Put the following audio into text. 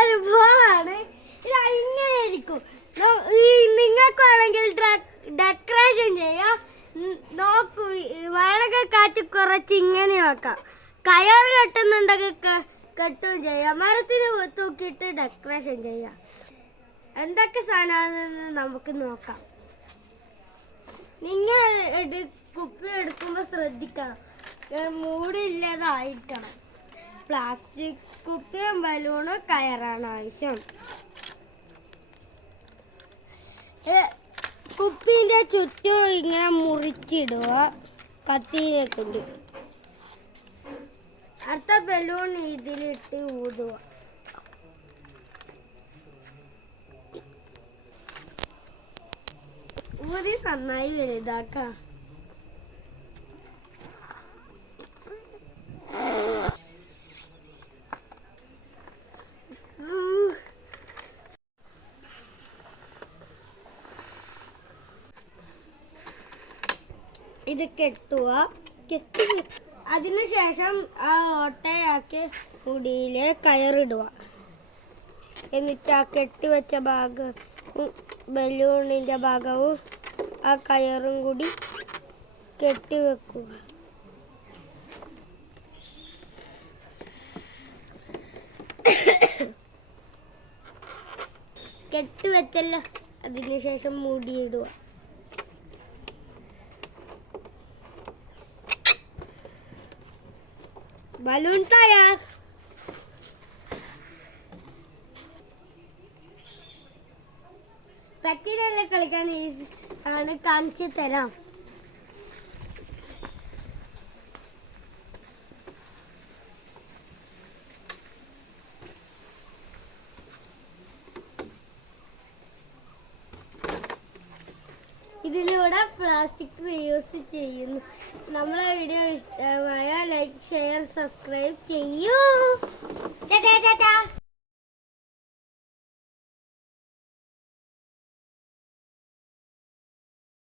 ഒരു ബോളാണ്. ഇത് ഇങ്ങനെ ഇരിക്കും. നിങ്ങൾക്ക് വേണമെങ്കിൽ ഡെക്കറേഷൻ ചെയ്യാം. നോക്കൂ, വേണമെങ്കിൽ കാറ്റ് കുറച്ച് ഇങ്ങനെ വെക്കാം. കയർ കെട്ടുന്നുണ്ടെങ്കിൽ കെട്ടുകയും ചെയ്യാം. മരത്തിന് തൂക്കിയിട്ട് ഡെക്കറേഷൻ ചെയ്യാം. എന്തൊക്കെ സാധനമാണെന്ന് നമുക്ക് നോക്കാം. നിങ്ങൾ കുപ്പി എടുക്കുമ്പോൾ ശ്രദ്ധിക്കണം, മൂടില്ലാതായിരിക്കണം. പ്ലാസ്റ്റിക് കുപ്പിയും ബലൂണും കയറാണ് ആവശ്യം. കുപ്പിൻ്റെ ചുറ്റും ഇങ്ങനെ മുറിച്ചിടുക കത്തിനെ കൊണ്ട്. അടുത്ത ബലൂൺ ഇതിലിട്ട് ഊതുക. ഊതി നന്നായി വലുതാക്കാം. ഇത് കെട്ടുക. അതിനുശേഷം ആ ഓട്ടയാക്കി മുടിയിലെ കയറിടുക. എന്നിട്ട് ആ കെട്ടിവെച്ച ഭാഗം ബലൂണിൻ്റെ ഭാഗവും ആ കയറും കൂടി കെട്ടിവെക്കുക. കെട്ടിവെച്ചല്ലോ. അതിനുശേഷം മൂടിയിടുക. ബലൂൺ തയ്യാർ. പത്തിനെല്ലാം കളിക്കാൻ ആണ് കാണിച്ചു തരാം. ഇതിലൂടെ പ്ലാസ്റ്റിക് റീയൂസ് ചെയ്യുന്നു. നമ്മളെ വീഡിയോ ഇഷ്ടമായ ലൈക്ക്, ഷെയർ, സബ്സ്ക്രൈബ് ചെയ്യൂ.